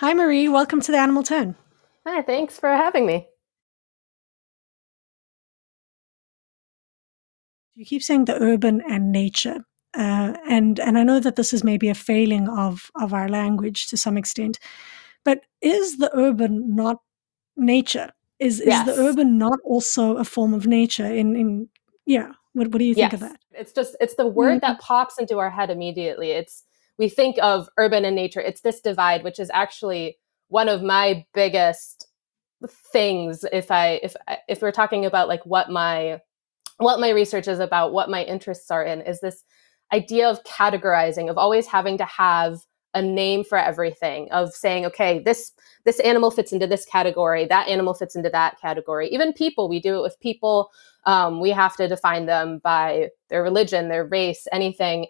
Hi, Marie. Welcome to the Animal Turn. Hi, thanks for having me. You keep saying the urban and nature, and I know that this is maybe a failing of our language to some extent, but is the urban not nature? Is the Yes. urban not also a form of nature? In yeah, what do you think of Yes. that? It's the word Mm, that pops into our head immediately. It's We think of urban and nature. It's this divide, which is actually one of my biggest things if we're talking about like what my research is about, what my interests are in, is this idea of categorizing, of always having to have a name for everything, of saying, okay, this animal fits into this category, that animal fits into that category. Even people, we do it with people. We have to define them by their religion, their race, anything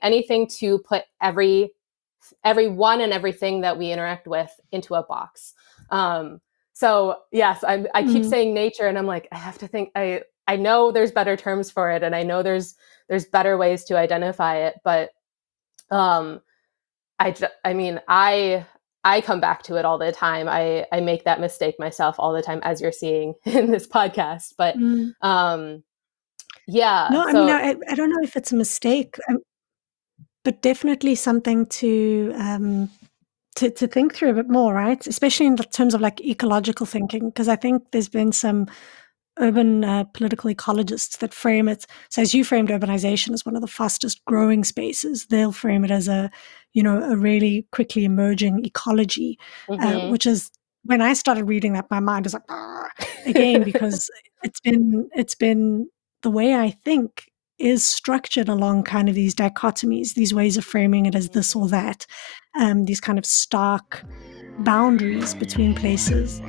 to put everyone and everything that we interact with into a box. So yes, I keep mm, saying nature, and I'm like, I have to think. I know there's better terms for it, and I know there's better ways to identify it, but um, I mean, I come back to it all the time. I make that mistake myself all the time, as you're seeing in this podcast. But mm. um, yeah, No, I mean, so I don't know if it's a mistake, but definitely something to think through a bit more, right? Especially in the terms of like ecological thinking, because I think there's been some urban political ecologists that frame it. So as you framed urbanization as one of the fastest growing spaces, they'll frame it as a really quickly emerging ecology, mhm. which is when I started reading that, my mind was like, "Argh," again, because it's been the way I think is structured along kind of these dichotomies, these ways of framing it as this or Mhm. that, these kind of stark boundaries between places.